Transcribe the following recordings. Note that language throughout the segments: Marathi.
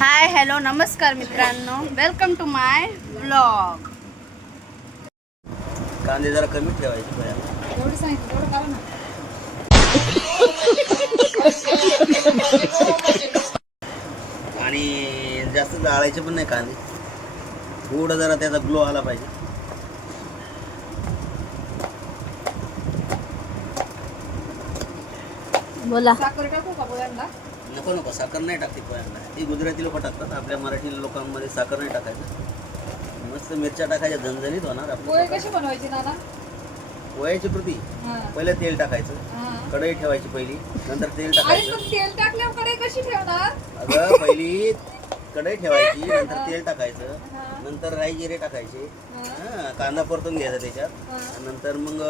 हाय हॅलो नमस्कार मित्रांनो, वेलकम टू माय ब्लॉग. कांदे जरा कमी ठेवायचे पहिल्यांदा. एवढं सांगितलं तेवढं करा ना. आणि जास्त जाळायचे पण नाही कांदे, थोडं जरा त्याचा ग्लो आला पाहिजे. बोला. साखर टाकू का पोह्यांना? नको नको, साखर नाही टाकते पोह्यांना. ती गुजराती लोक टाकतात, आपल्या मराठी लोकांमध्ये साखर नाही टाकायचं. मस्त मिरच्या टाकायच्या, झणझणीत होणार पोहे आपलं. कसे बनवायचे दादा? पोह्याची कृती, हा. पहिलं तेल टाकायचं, हा. कढई ठेवायची पहिली, नंतर तेल अरे टाकायचं. पण तेल टाकल्यावर कढई कशी ठेवणार? अगं पहिली कढई ठेवायची, नंतर तेल टाकायचं, हा. नंतर राई जिरे टाकायचे, हा. हा, कांदा परतून घ्यायचा त्याच्यात, हा. नंतर मग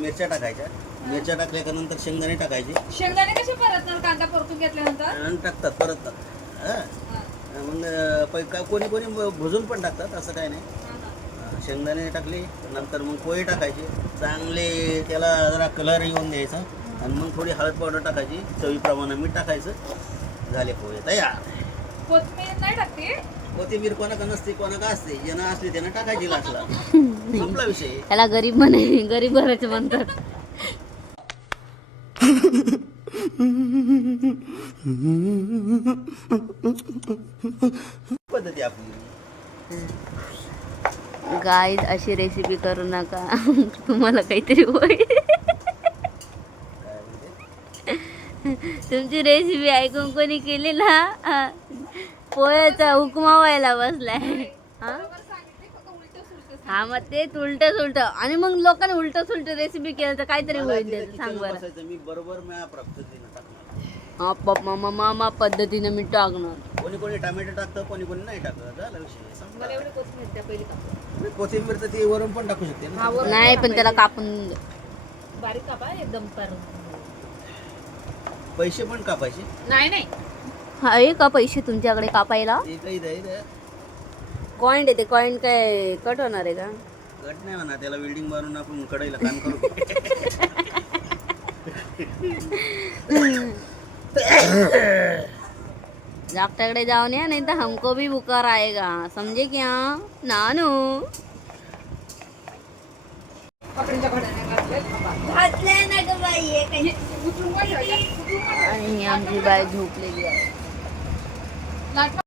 मिरच्या टाकायच्या. मिरच्या टाकल्या नंतर शेंगदाणे टाकायचे. शेंगदाणे कसे परतणार कांदा परतून घेतल्यानंतर? आणि टाकतात परत. हा, हा. मग कोणी कोणी भुजून पण टाकतात, असं काय नाही. हा. शेंगदाणे टाकले नंतर मग पोहे टाकायचे, चांगले त्याला जरा कलर येऊन द्यायचा, आणि मग थोडी हळद पावडर टाकायची, चवीप्रमाणे मीठ टाकायचं, झाले पोहे तयार. कोथिंबीर नाही टाकते? कोथिंबीर कोणाका नसते, कोणाका असते, ज्यांना असली त्यांना टाकायची लाटला, संपला विषय. त्याला गरीब म्हणे, गरीब घराचे म्हणतात. पद्धती आपली. गाईज अशी रेसिपी करू नका, तुम्हाला काहीतरी होईल. काय म्हणजे? तुमची रेसिपी ऐकून कोणी केली ना, पोह्याचा हुकमा व्हायला बसलाय. हा बरोबर सांगितले, फक्त उलटं सुलटं हा, मग ते उलट सुलट, आणि मग लोकांनी उलट सुलट रेसिपी केलं तर काहीतरी मला होईल तिथं त्याचं, सांग किचनला बरं. बसायचं, मी बरोबर माझ्या पद्धतीनं टाकणार. मामा पद्धतीनं मी टाकणार. कोणी कोणी टमॅटो टाकतं, कोणी कोणी नाही टाकत, झाला विषय संपला. मला एवढी कोथिंबीर द्या पहिली कापून. कोथिंबीर तर ती वरून पण टाकू शकते ना. हा, वरून नाही पण त्याला कापून बारीक कापा एकदम पर. पैसे पण कापायचे. नाही नाही. आहे का पैसे तुमच्याकडे कापायला? एकही द्याय कॉईन देते, कॉईन काय कट होणार आहे का? गट नाही म्हणा, त्याला वेल्डिंग मारून आपण कढईला काम करू. डॉक्टरकडे जाऊन या, नाही तर हमको भी बुखार आएगा, समझे क्या नानू? पकडीच्या भाड्याने घातले. घातले ना ग बाई. उचलून पण ठेवायच्या. उचलून पण आणि आमची बाई झोपलेली आहे. लाटणं.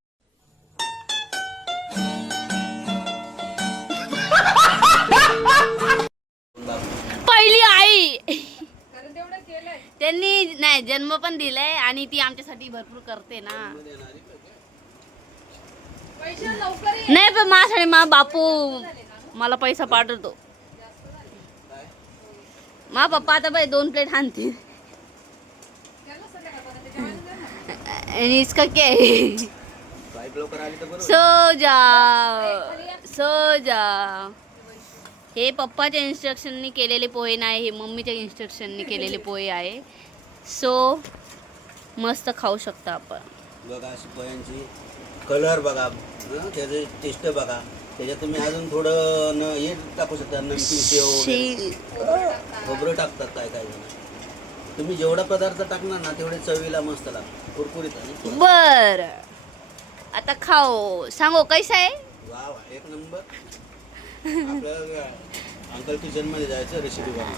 पहिली आई कारण तेवढं केलंय. त्यांनी नाही जन्म पण दिलाय, आणि ती आमच्यासाठी भरपूर करते ना. पैसे लवकर ये. नाही पण माझ्यासाठी मा बापू मला पैसा पाठवतो. मा पप्पा आता बाई 2 प्लेट आणते. त्याला सगळं काय पद्धती जेवायला द्या ना. आणि इसका क्या है? बाईक लवकर आली तर बरोबर. सो जा. हे पप्पाच्या इन्स्ट्रक्शननी केलेले पोहे नाही, हे मम्मीच्या इन्स्ट्रक्शननी केलेले पोहे आहे. सो मस्त खाऊ शकता आपण. बघा अशी पोह्यांची कलर बघा, त्याचे टेस्ट बघा. त्याच्यात तुम्ही अजून थोडं हे टाकू शकता, नमकीन शेव वगैरे. खोबरं टाकतात काय काय जण. तुम्ही जेवढा पदार्थ टाकणार ना तेवढे चवीला मस्त लागतात, कुरकुरीत आणि बर, आता खाओ, सांगो कैसा आहे? वा वा, एक नंबर. आपल्याला अंकल किचन मध्ये जायचं रेसिपी बघा.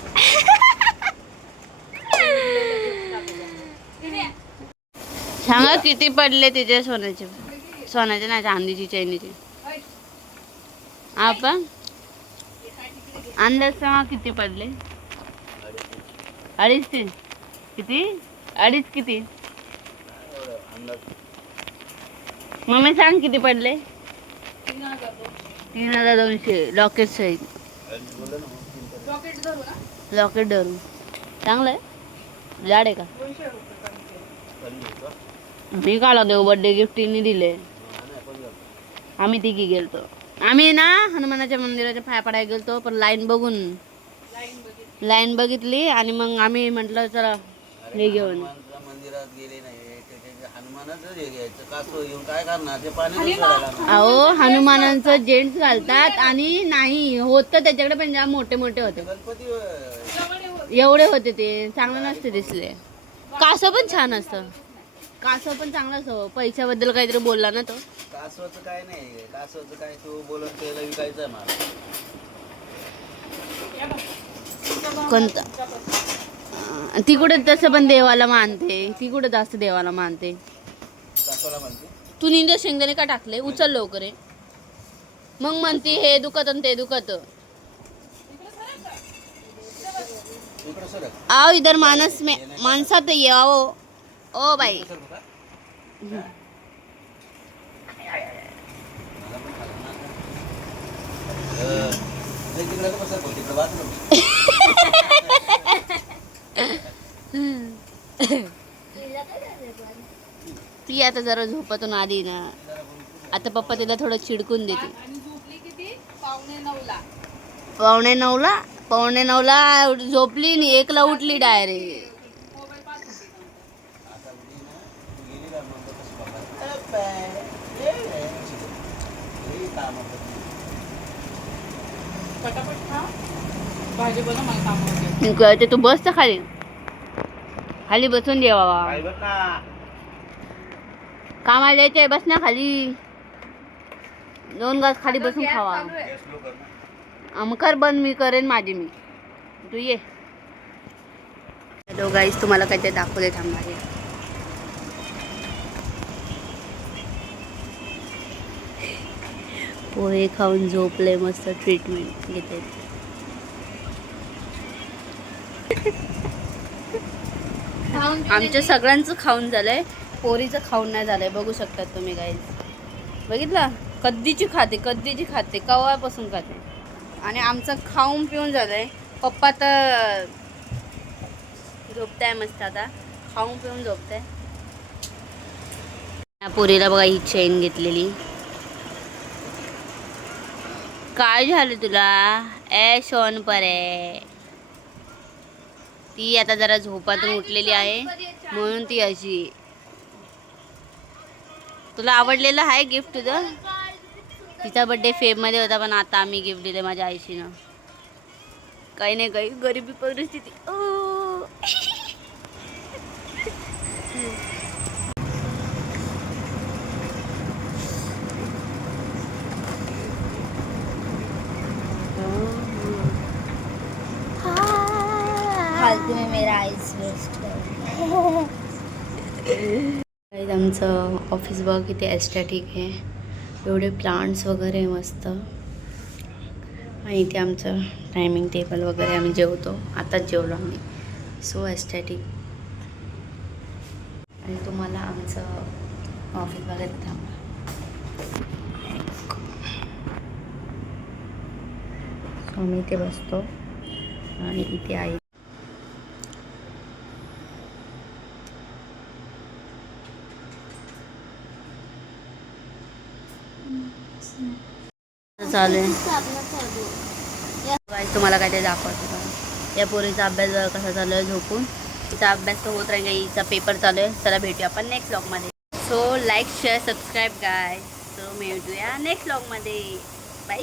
सांगा किती पडले तिचे सोन्याचे, सोन्याचे नाही, चांदीची चैनीचे. आपण अंदाज सांगा किती पडले? 2.5 किती? 2.5 किती? अंदाज मम्मी सांग किती पडले? 3,000. 3,200 लॉकेट सहित. बोललो ना मग. रॉकेट धरू ना. लॉकेट धरून चांगलं आहे. जाड आहे का? 200 रुपये कमी केले. कधी घेतो? मी काला देऊ बर्थडे गिफ्ट तिने दिले. नाही, पण घेतो. आम्ही तिघी गेलतो. आम्ही ना हनुमानाच्या मंदिराच्या पाया पडायला गेलतो, पण लाईन बघून लाईन बघितली, आणि मग आम्ही म्हटलं चला हे घेऊन. हनुमानच्या मंदिरात गेले नाही, हनुमानाचं हे घ्यायचं, कासव घेऊन काय करणार, ते पाणी सोडायला. अहो हनुमानांचं जेंट्स घालतात, आणि नाही होतं त्याच्याकडे पण जाम मोठे मोठे होते, गणपती एवढे होते ते चांगलं नसते दिसले. कासव पण छान असतं. कासव पण चांगलाच हो, पैशाबद्दल काहीतरी बोलला ना तो. कासवाचं काय नाही, कासवाचं काय तू बोलून त्याला विकायचं आहे मला. कोणता ती कुठे तसं पण देवाला मानते, ती कुठे जास्त देवाला मानते. कासवाला म्हणते तू निंदा शेंगदाणे का टाकले, उचल लवकर आहे. मग म्हणती हे दुखत आणि ते दुखत. इकडं सर आओ इधर मानस में माणसात ये आओ ओ बाई. तिकडे कसं तिकडे बाथरूम ती आता जरा झोपातून आली ना, आता पप्पा तिला थोडं चिडकून देते. आणि झोपली किती 8:45ला. पावणे नऊला झोपली आणि 1ला उठली डायरेक्ट. मोबाईल पाहत होती नंतर. आता उडी ना तू गेली का मग कसं बघायचं हे काम होतं. पटापट खा. भाजी बनव, मला काम होते. मी कळते तू बस तर खाली, खाली बसून जेवावा. काय बघ ना कामाला जायचंय, बस ना खाली. 2 घास खाली बसून खावा. गॅस लो कर ना. मग कर बंद, मी करेन माझी मी. तू ये. हॅलो गाईस, तुम्हाला काय ते दाखवले थांबा. हे पोहे खाऊन झोपले, मस्त ट्रीटमेंट घेते. आमच्या सगळ्यांचं खाऊन झालंय, पोरीचं खाऊन नाही झालंय. बघू शकतात तुम्ही गाईस. बघितलं, कधीची खाते कवापासून खाते. आणि आमचं खाऊन पिऊन झालंय. पप्पा तर झोपताय मस्त, आता खाऊन पिऊन झोपताय. या पोरीला बघा ही चेन घेतलेली. काय झालं तुला ए सोन परे. ती आता जरा झोपातून उठलेली आहे म्हणून ती अशी. तुला आवडलेलं आहे गिफ्ट तुझं. तिचा बर्थडे फेबमध्ये होता, पण आता आम्ही गिफ्ट दिले माझ्या आईशीनं. काही नाही, काही गरिबी परिस्थिती. फालतू में मेरा आइस वेस्ट कर. आमचं ऑफिस बघ किती एस्थेटिक आहे. एवढे प्लांट्स वगैरे मस्त. आणि इथे आमचं टायमिंग टेबल वगैरे, आम्ही जेवतो. आताच जेवलो आम्ही. So aesthetic. आणि तुम्हाला आमचं ऑफिस बघायला थांबा. सो आम्ही इथे बसतो आणि इथे आई चालू आहे. तुम्हाला काय ते दाखवतो का. या पोरीचा अभ्यास बघा कसा चालू आहे, झोपून. तिचा अभ्यास तर होत राहील, हिचा पेपर चालू आहे. चला भेटूया आपण नेक्स्ट व्लॉगमध्ये. So like share subscribe guys. So भेटूया नेक्स्ट व्लॉगमध्ये. बाय.